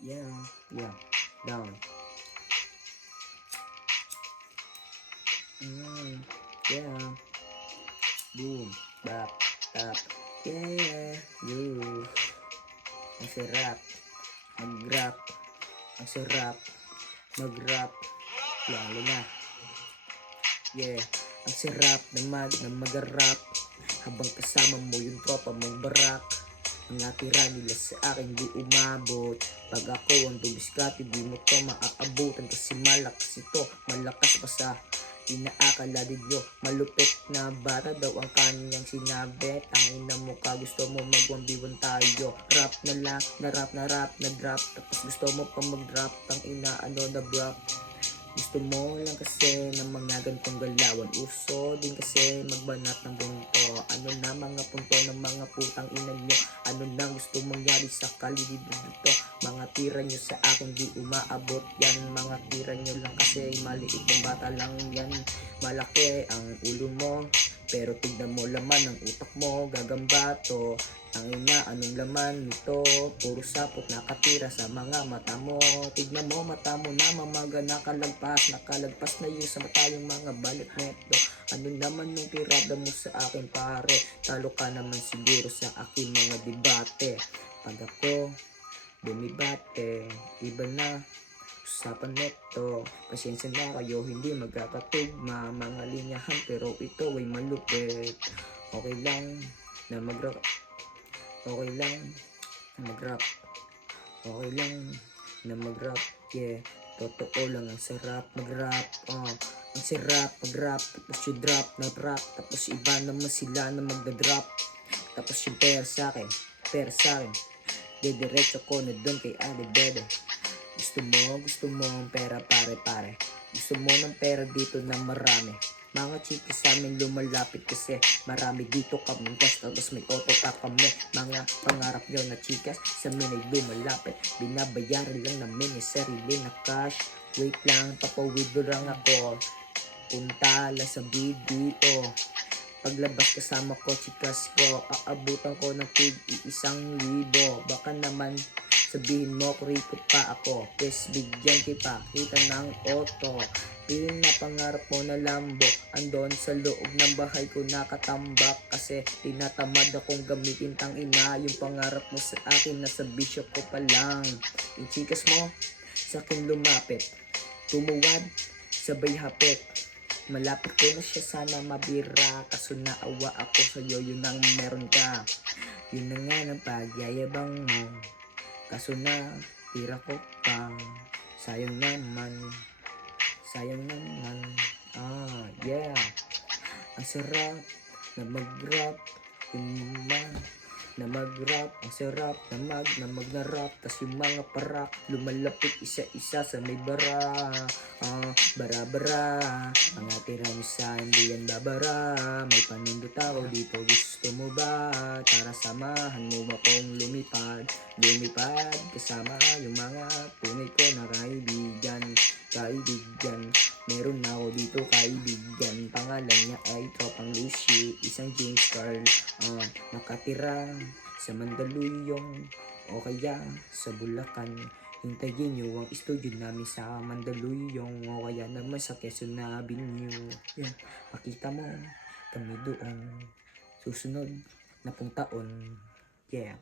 Yeah, yeah, down. Yeah, boom, bap, tap. Yeah, you. Ang sarap, mag-rap. Ang sarap, mag-rap. Lalo na. Yeah, ang sarap naman na mag-rap. Habang kasama mo yung tropa mong barak. Ang natira nila sa akin di umabot. Pag ako ang dumiskate di mo to maaabutan. Kasi malakas ito, malakas pa sa inaakala ninyo. Malupit na bata daw ang kanyang sinabi. Tangin na mukha gusto mo mag-1v1 tayo. Rap na lang, na rap, na drop. Tapos gusto mo pa mag-drop. Tangina ano na rap. Gusto mo lang kasi ng mga gantong galawan. Uso din kasi magbanat ng bunto. Ano na mga punto ng mga putang ina nyo. Ano na gusto mangyari sa kalidid dito. Mga tira nyo sa akin di umaabot yan. Mga tira nyo lang kasi maliit ng bata lang yan. Malaki ang ulo mo, pero tignan mo laman ng utak mo. Gagambato, ang ina anong laman nito. Puro sapot nakatira sa mga mata mo. Tignan mo mata mo na mamaga nakalagpas. Nakalagpas na yun sa mata yung mga balit neto. Ano naman nung tirada mo sa akin pare. Talo ka naman siguro sa aking mga debate. Pag ako bumibate, iba na usapan neto. Pasensya na kayo hindi magkakatugma. Mga linyahan pero ito ay malupit. Okay lang na mag-rap. Okay lang na mag-rap. Okay lang na mag-rap. Yeah, totoo lang ang sarap mag-rap. Ang sarap mag-rap. Tapos yung drop na rap. Tapos iba naman sila na magda-drop. Tapos yung pera sa akin. Didiretso ko na doon kay Ali Bebe. Gusto mo ang pera pare. Gusto mo ng pera dito na marami. Mga chika sa amin lumalapit kasi marami dito kami. Tapos may autotap kami. Mga pangarap nyo na chikas sa amin ay lumalapit. Binabayaran lang namin yung sarili na cash. Wait lang, papawidro lang ako. Punta lang sa BDO. Paglabas kasama ko, chikas ko, aabutan ko ng tig-1,000. Baka naman sabihin mo, kuripot pa ako. Pwes bigyan kita, kita ng auto. Yun na pangarap mo na lambo. Andon sa loob ng bahay ko nakatambak. Kasi tinatamad akong gamitin tangina. Yung pangarap mo sa akin nasa bisyo ko pa lang. Yung chikas mo sa akin lumapit. Tumuwad, sabay hapit. Malapit ko na siya sana mabira. Kaso naawa ako sa'yo, yun ang meron ka. Yun na nga ng pagyayabang mo. Kaso na tira ko pa. Sayang naman. Yeah. Ang sarap na mag-rap. Yung na mag-rap, ang sarap na mag-rap. Tas yung mga parak lumalapit isa-isa sa may bara. Bara-bara, mga tira nyo sa hindi yan babara. May panindot ako dito, gusto mo ba? Tara samahan mo akong lumipad kasama yung mga tunay ko na kaibigan. Meron ako dito kaibigan. Pangalan niya ay Tropang Lucy, isang James Carl. Nakatira sa Mandaluyong o kaya sa Bulacan. Hintayin nyo ang studio namin sa Mandaluyong o kaya naman sa Quezon Avenue. Yeah. Makita mo kami doon susunod na pong taon. Yeah.